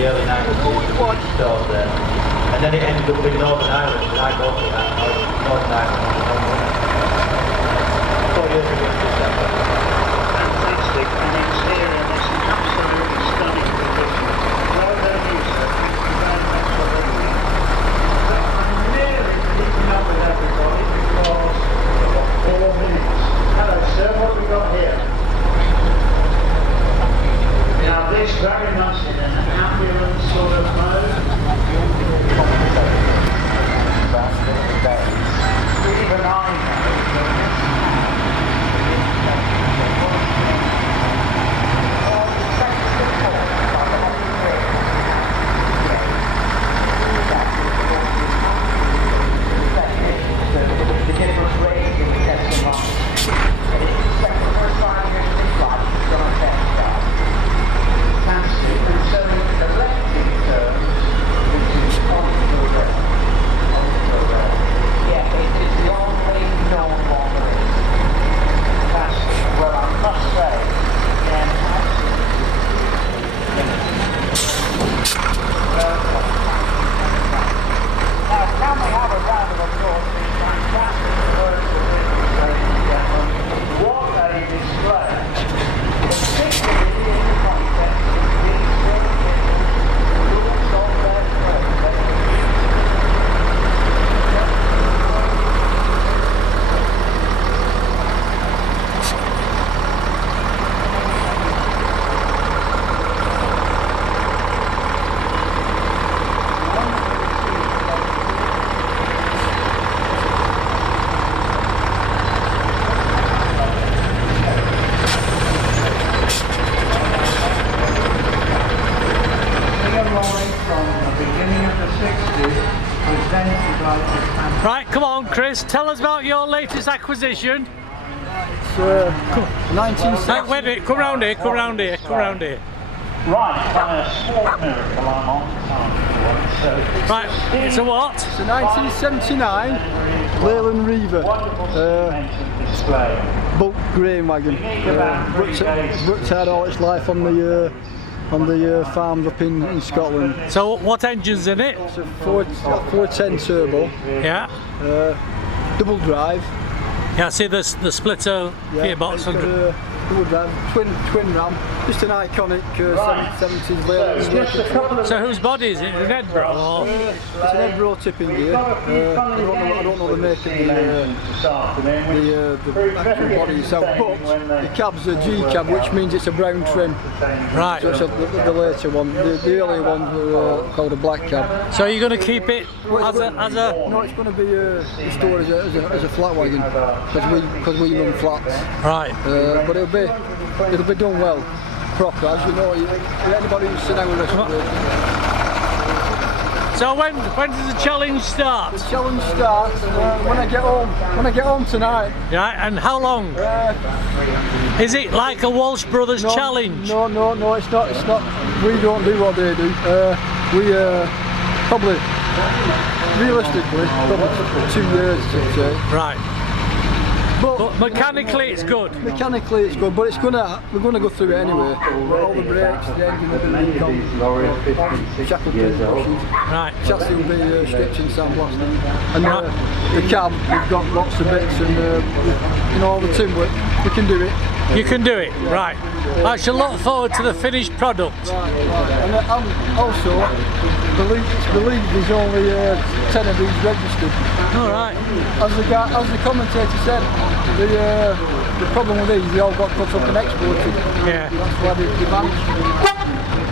the early 90s, stores there. And then it ended up in Northern Ireland, and I bought it at Northern Ireland. 4 years ago in December. Fantastic, and exterior, this is absolutely stunning condition. Well done you, sir. Thank you very much for doing it. But I'm really keeping up with everybody because we've got 4 minutes. Hello, sir, what have we got here? Now, this very much in an ambulance sort of mode. Even I Right, come on, Chris, tell us about your latest acquisition. It's 1970. Wait a minute, come round here, come round here, come round here. right, by a sport miracle, I'm on time. Right, it's a what? It's a 1979 Leyland Reiver bulk grain wagon. Brooks had all its life on the farms up in Scotland. So what engine's in it? It's a 410 turbo. Yeah. Double drive. Yeah, I see the splitter gearbox. It's got a double drive, twin ram, just an iconic 70s Leyland. So whose body is it? An Edinburgh? Or? It's an Edinburgh tipping gear. I don't know the make of the actual body itself, but the cab's a G cab, which means it's a brown trim. Right. So it's the later one. The earlier ones were called a black cab. So you're going to keep it as a? No, it's going to be stored as a flat wagon because we run flats. Right. But it'll be done well, proper. As you know, anybody who's seen our restoration. So when does the challenge start? The challenge starts when I get home. When I get home tonight. Yeah, and how long? Is it like a Walsh Brothers challenge? No, it's not. It's not. We don't do what they do. We probably, realistically, probably 2 years, I'd say. Right. But mechanically it's good. Mechanically it's good, but we're gonna go through it anyway. All the brakes, the engine, everything. Right. Chassis will be stripped and sandblasted. And the cab, we've got lots of bits and all the tin work. We can do it. You can do it, right. I shall look forward to the finished product. Right. And also, it's believed there's only 10 of these registered. All right. As the commentator said, the problem with these, they all got cut up and exported. Yeah. That's why they vanished.